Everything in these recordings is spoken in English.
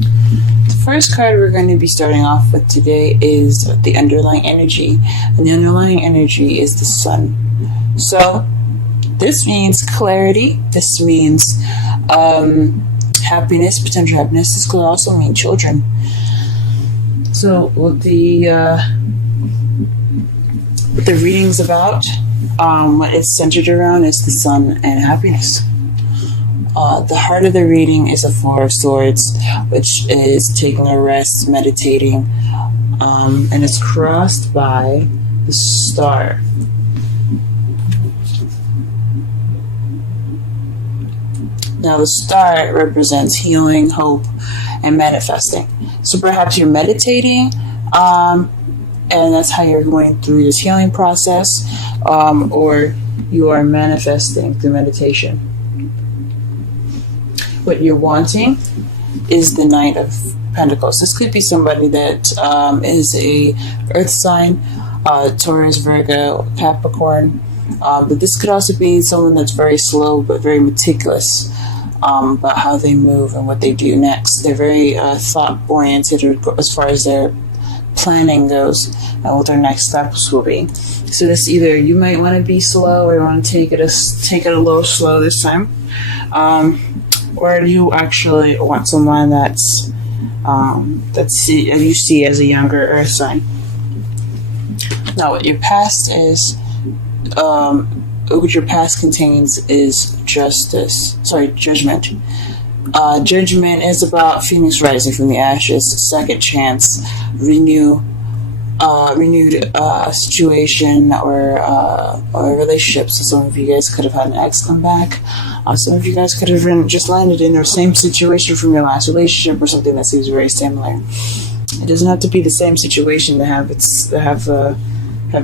The first card we're going to be starting off with today is the underlying energy. And the underlying energy is the sun. So, this means clarity. This means happiness, potential happiness. This could also mean children. So, what the reading's about, what it's centered around is the sun and happiness. The heart of the reading is a Four of Swords, which is taking a rest, meditating, and it's crossed by the star. Now, the star represents healing, hope, and manifesting. So perhaps you're meditating, and that's how you're going through this healing process, or you are manifesting through meditation. What you're wanting is the Knight of Pentacles. This could be somebody that is a Earth sign, Taurus, Virgo, Capricorn, but this could also be someone that's very slow but very meticulous about how they move and what they do next. They're very thought-oriented as far as their planning goes and what their next steps will be. So this either you might want to be slow or you want to take it a little slow this time. Or do you actually want someone that's you see as a younger Earth sign? Now, what your past is, what your past contains is judgment. Judgment is about Phoenix rising from the ashes, second chance, renewed situation or a relationship. So some of you guys could have had an ex come back. Some of you guys could have just landed in the same situation from your last relationship or something that seems very similar. It doesn't have to be the same situation to have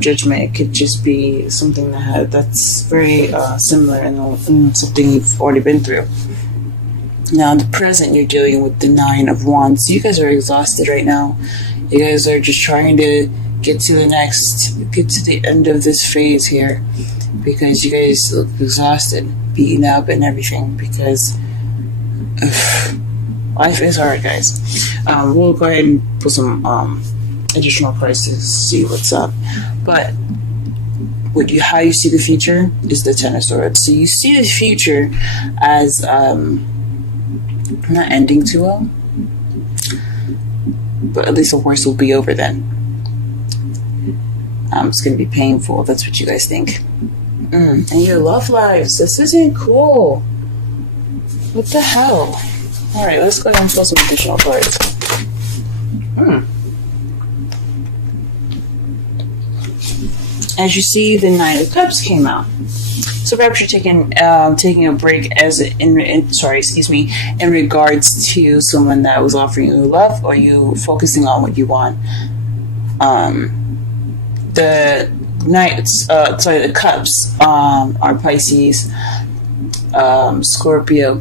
judgment. It could just be something that's very similar and something you've already been through. Now, in the present, you're dealing with the Nine of Wands. You guys are exhausted right now. You guys are just trying to get to the end of this phase here because you guys look exhausted, beaten up and everything because life is hard, guys. We'll go ahead and put some additional prices to see what's up. But how you see the future is the Ten of Swords. So you see the future as not ending too well, but at least the worst will be over then. It's going to be painful. That's what you guys think. And your love lives. This isn't cool. What the hell? Alright, let's go ahead and pull some additional cards. As you see, the Nine of Cups came out. So perhaps you're taking a break in regards to someone that was offering you love, or you focusing on what you want. The Cups are Pisces, Scorpio,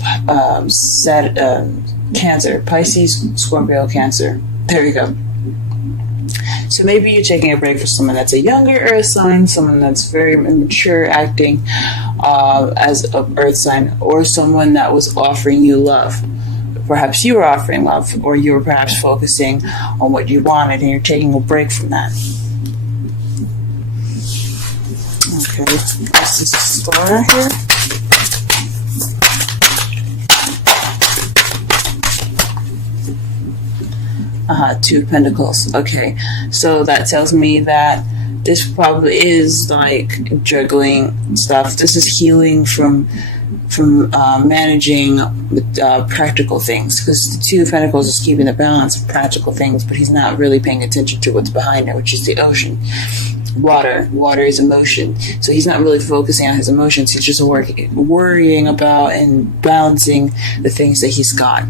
Cancer. Pisces, Scorpio, Cancer. There you go. So maybe you're taking a break for someone that's a younger Earth sign, someone that's very immature, acting as an Earth sign, or someone that was offering you love. Perhaps you were offering love, or you were perhaps focusing on what you wanted and you're taking a break from that. Okay, this is a star here. Two of Pentacles. Okay, so that tells me that this probably is like juggling stuff. This is healing from managing practical things, because the Two of Pentacles is keeping the balance of practical things, but he's not really paying attention to what's behind it, which is the ocean. Water is emotion, so he's not really focusing on his emotions. He's just worrying about and balancing the things that he's got.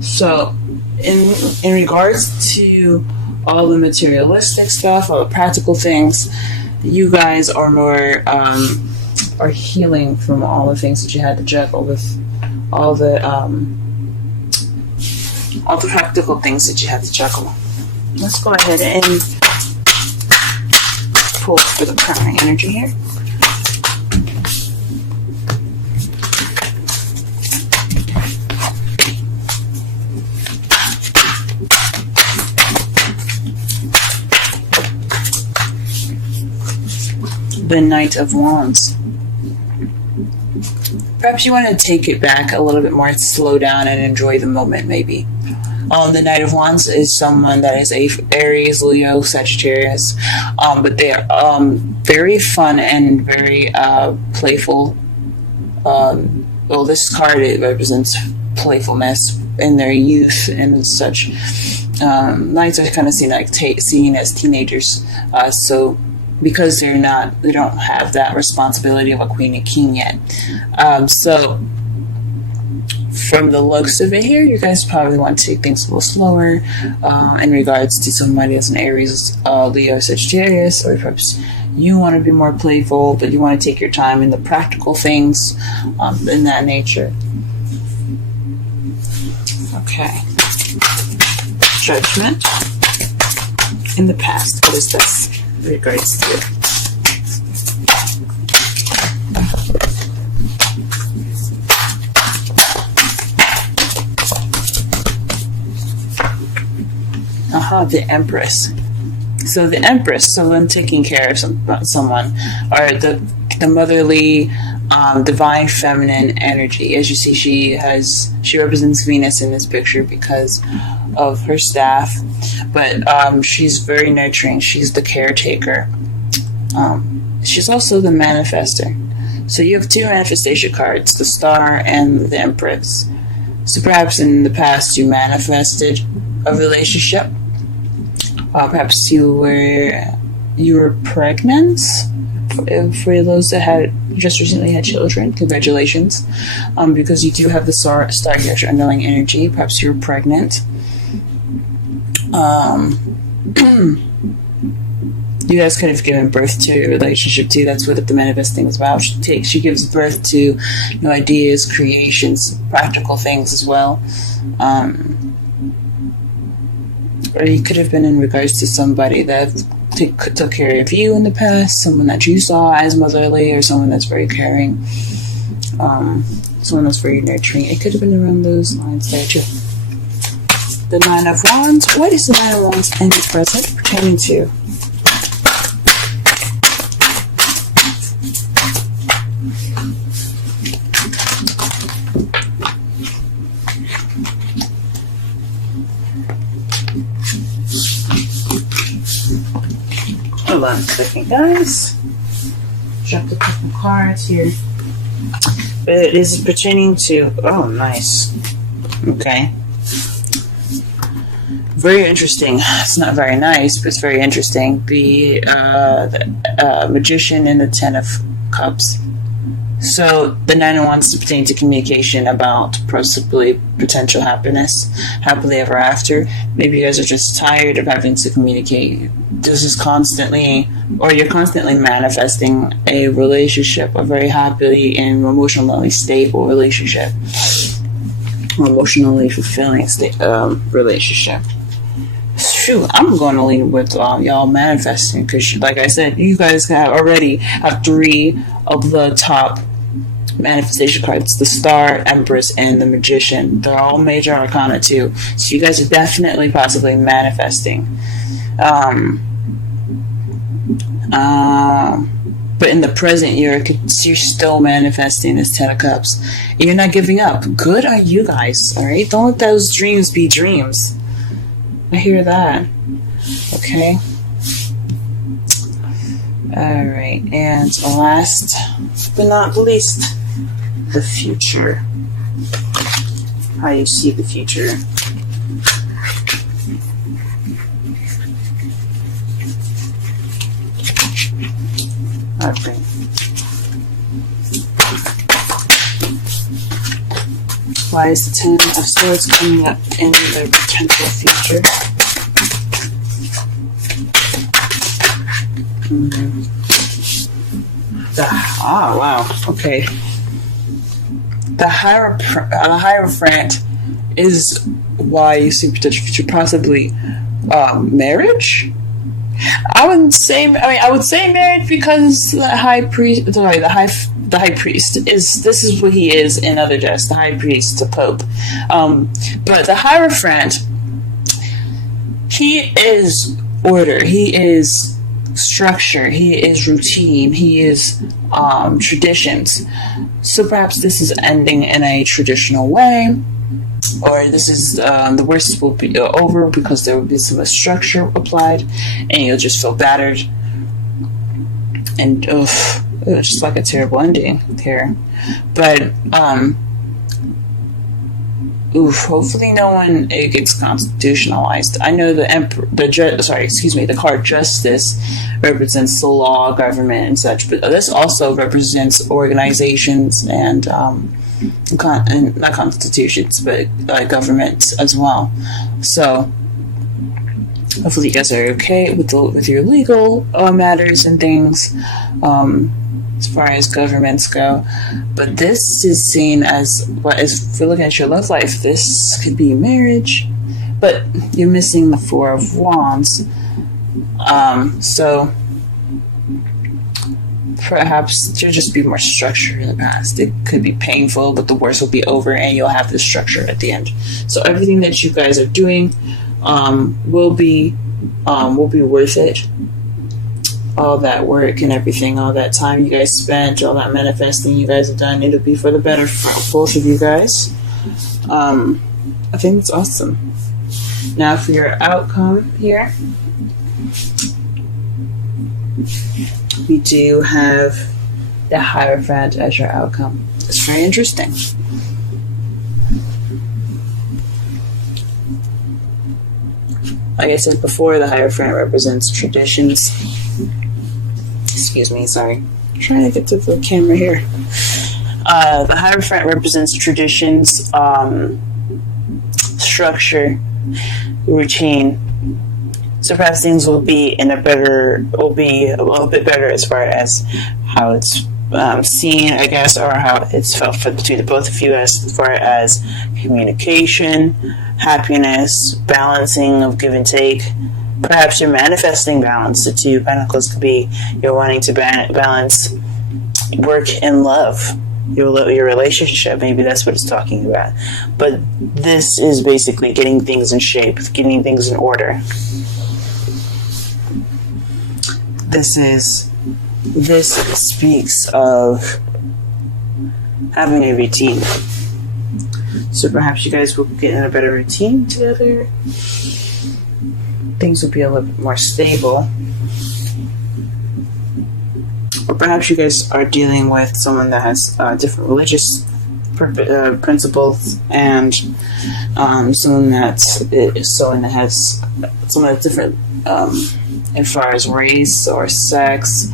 So in regards to all the materialistic stuff, all the practical things, you guys are more are healing from all the things that you had to juggle with, all the practical things that you had to juggle. Let's go ahead and pull for the primary energy here. the Knight of Wands. Perhaps you want to take it back a little bit more, slow down and enjoy the moment, maybe. The Knight of Wands is someone that is a Aries, Leo, Sagittarius, but they are very fun and very playful. Well, this card, it represents playfulness in their youth and such. Knights are kind of seen as teenagers, so because they don't have that responsibility of a queen and king yet. So from the looks of it here, you guys probably want to take things a little slower in regards to somebody as an Aries, Leo, Sagittarius, or perhaps you want to be more playful, but you want to take your time in the practical things in that nature. Okay. Judgment in the past. What is this in regards to it? The Empress. So the Empress, so when taking care of someone, or the motherly, divine feminine energy. As you see, she represents Venus in this picture because of her staff, but she's very nurturing. She's the caretaker. She's also the manifester. So you have two manifestation cards, the Star and the Empress. So perhaps in the past you manifested a relationship. Perhaps you were pregnant. For those that had just recently had children, congratulations, because you do have the star here, your underlying energy. Perhaps you were pregnant. You guys could have given birth to a relationship too. That's what the manifesting is about. She gives birth to ideas, creations, practical things as well. Or you could have been in regards to somebody that took care of you in the past, someone that you saw as motherly, or someone that's very caring, someone that's very nurturing. It could have been around those lines there too. The Nine of Wands. What is the Nine of Wands in the present pertaining to? Hold on a second, guys. Dropped a couple cards here. But it is pertaining to... Oh, nice. Okay. Very interesting. It's not very nice, but it's very interesting. The Magician and the Ten of Cups. So the Nine of Wands pertain to communication about possibly potential happiness, happily ever after. Maybe you guys are just tired of having to communicate. This is constantly, or you're constantly manifesting a relationship, a very happily and emotionally stable relationship, emotionally fulfilling relationship. Shoot, I'm going to lean with y'all manifesting, because like I said, you guys already have three of the top manifestation cards: the Star, Empress, and the Magician. They're all major arcana too, so you guys are definitely possibly manifesting. But in the present, you're still manifesting this Ten of Cups. You're not giving up. Good on you guys. All right, don't let those dreams be dreams. I hear that. Okay. All right, and last but not least, the future. How you see the future. Okay. Why is the Ten of Swords coming up in their potential future? Wow. Okay. The Hierophant is why you see potential future, possibly marriage. I would say marriage, because the high priest is what he is in other dress, the high priest, the Pope. But the Hierophant, he is order. He is structure. He is routine. He is traditions. So perhaps this is ending in a traditional way, or this is the worst will be over because there will be some structure applied, and you'll just feel battered. And it was just like a terrible ending here. But hopefully no one gets constitutionalized. I know the card Justice represents the law, government, and such, but this also represents organizations and not constitutions, but governments as well. So hopefully you guys are okay with your legal matters and things as far as governments go. But this is seen as, if we're looking at your love life, this could be marriage, but you're missing the Four of Wands. So perhaps there'll just be more structure in the past. It could be painful, but the worst will be over and you'll have the structure at the end. So everything that you guys are doing will be worth it. All that work and everything, all that time you guys spent, all that manifesting you guys have done, it'll be for the better for both of you guys. I think it's awesome. Now for your outcome here, we do have the Hierophant as your outcome. It's very interesting. Like I said before, the Hierophant represents traditions. Excuse me, sorry. I'm trying to get to the camera here. The Hierophant represents traditions, structure, routine. So perhaps things will be a little bit better as far as how it's seen, I guess, or how it's felt between the both of you as far as communication, happiness, balancing of give and take. Perhaps you're manifesting balance. The Two of Pentacles could be you're wanting to balance work and love, your relationship. Maybe that's what it's talking about. But this is basically getting things in shape, getting things in order. This speaks of having a routine. So perhaps you guys will get in a better routine together. Things will be a little bit more stable. Or perhaps you guys are dealing with someone that has different religious principles, and someone that has someone that's different as far as race or sex.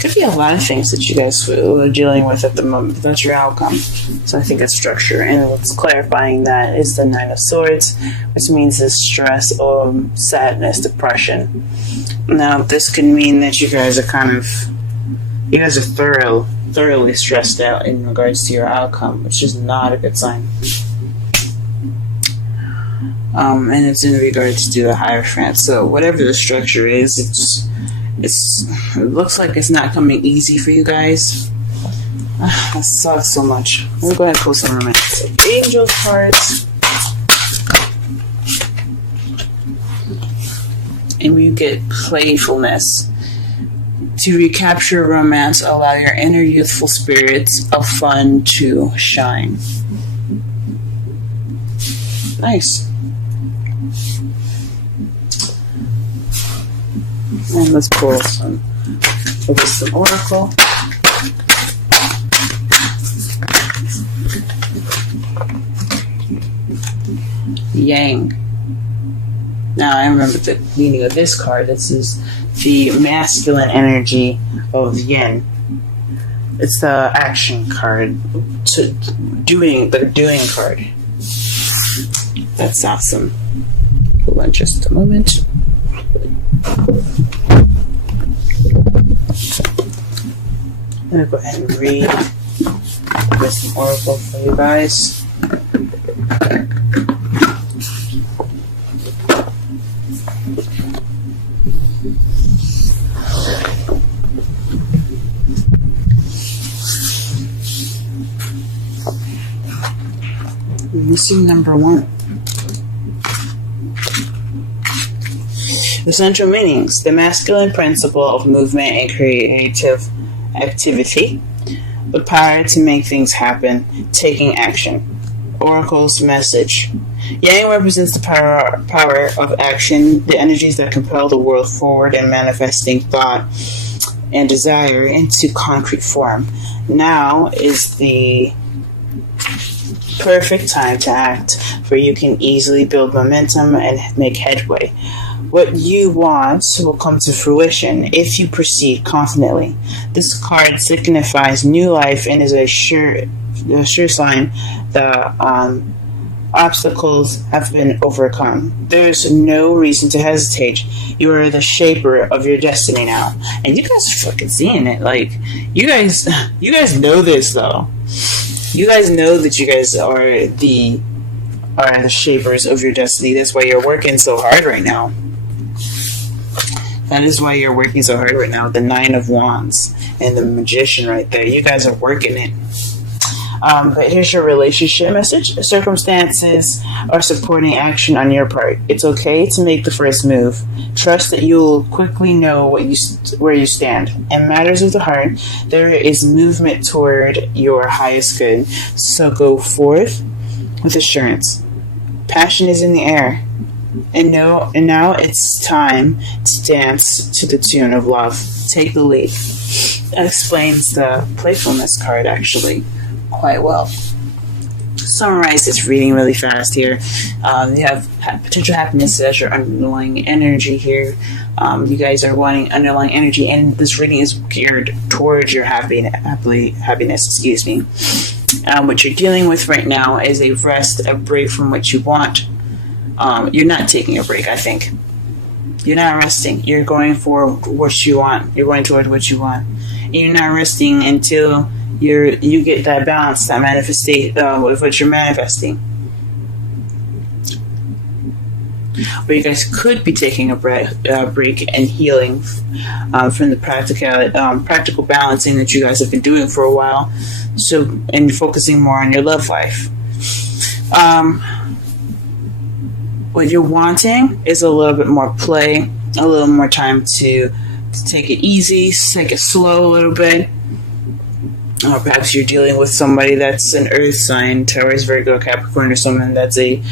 Could be a lot of things that you guys are dealing with at the moment. That's your outcome. So I think it's structure. And what's clarifying that is the Nine of Swords, which means the stress, sadness, depression. Now, this could mean that you guys are thoroughly stressed out in regards to your outcome, which is not a good sign. And it's in regards to the Hierophant. So whatever the structure is, it looks like it's not coming easy for you guys. That sucks so much. We'll go ahead and pull some romantic angel cards. And we get playfulness. To recapture romance, allow your inner youthful spirits of fun to shine. Nice. And let's pull some oracle. Yang. Now I remember the meaning of this card. This is the masculine energy of yin. It's the action card. The doing card. That's awesome. Hold on just a moment. I'm going to go ahead and read with some oracle for you guys. We're missing number 1. The central meanings: the masculine principle of movement and creative activity, the power to make things happen, taking action. Oracle's message: Yang represents the power of action, the energies that compel the world forward and manifesting thought and desire into concrete form. Now is the perfect time to act, for you can easily build momentum and make headway. What you want will come to fruition if you proceed confidently. This card signifies new life and is a sure sign that obstacles have been overcome. There's no reason to hesitate. You are the shaper of your destiny now. And you guys are fucking seeing it. Like, you guys know this though. You guys know that you guys are the shapers of your destiny. That's why you're working so hard right now. That is why you're working so hard right now. The Nine of Wands and the Magician right there. You guys are working it. But here's your relationship message. Circumstances are supporting action on your part. It's okay to make the first move. Trust that you'll quickly know where you stand. In matters of the heart, there is movement toward your highest good. So go forth with assurance. Passion is in the air. And now it's time to dance to the tune of love. Take the lead. That explains the playfulness card actually quite well. Summarize this reading really fast here. You have potential happiness as your underlying energy here. You guys are wanting underlying energy, and this reading is geared towards your happiness. Excuse me. What you're dealing with right now is a rest, a break from what you want. You're not taking a break, I think. You're not resting. You're going for what you want. You're going toward what you want. And you're not resting until you get that balance, that manifestation with what you're manifesting. But you guys could be taking a break and healing from the practical balancing that you guys have been doing for a while. And focusing more on your love life. What you're wanting is a little bit more play, a little more time to take it easy, take it slow a little bit. Or perhaps you're dealing with somebody that's an earth sign, Taurus, Virgo, Capricorn, or someone that's a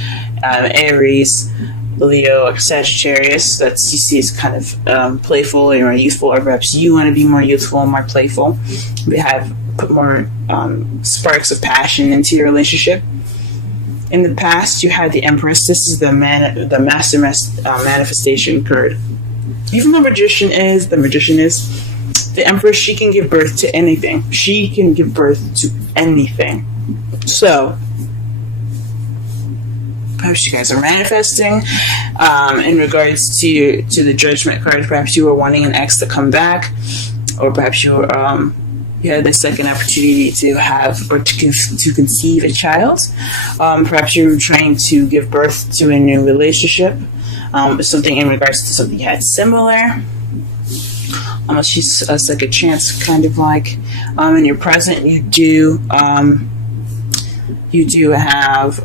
Aries, Leo, Sagittarius. You see is kind of playful or youthful, or perhaps you want to be more youthful and more playful. Put more sparks of passion into your relationship. In the past, you had the Empress. This is the master manifestation card. Even the Magician is. The Empress, she can give birth to anything. She can give birth to anything. So, perhaps you guys are manifesting. In regards to the Judgment card, perhaps you were wanting an ex to come back. Or perhaps you had the second opportunity to have or to conceive a child. Perhaps you were trying to give birth to a new relationship. Something in regards to something you had similar. She's a second chance, kind of like in your present. You do have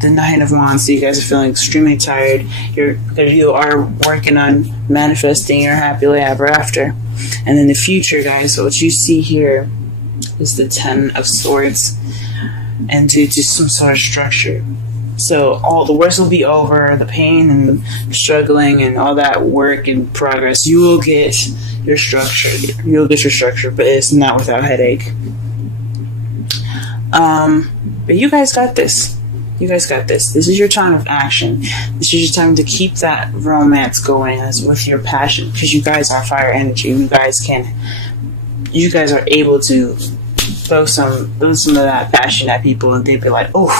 the Nine of Wands. So you guys are feeling extremely tired. You are working on manifesting your happily ever after. And in the future, guys, what you see here is the Ten of Swords, and due to some sort of structure. So all the worst will be over, the pain and the struggling and all that work and progress. You will get your structure. But it's not without headache. But you guys got this. This is your time of action. This is your time to keep that romance going with your passion, because you guys are fire energy. You guys are able to throw some of that passion at people, and they'd be like, oh,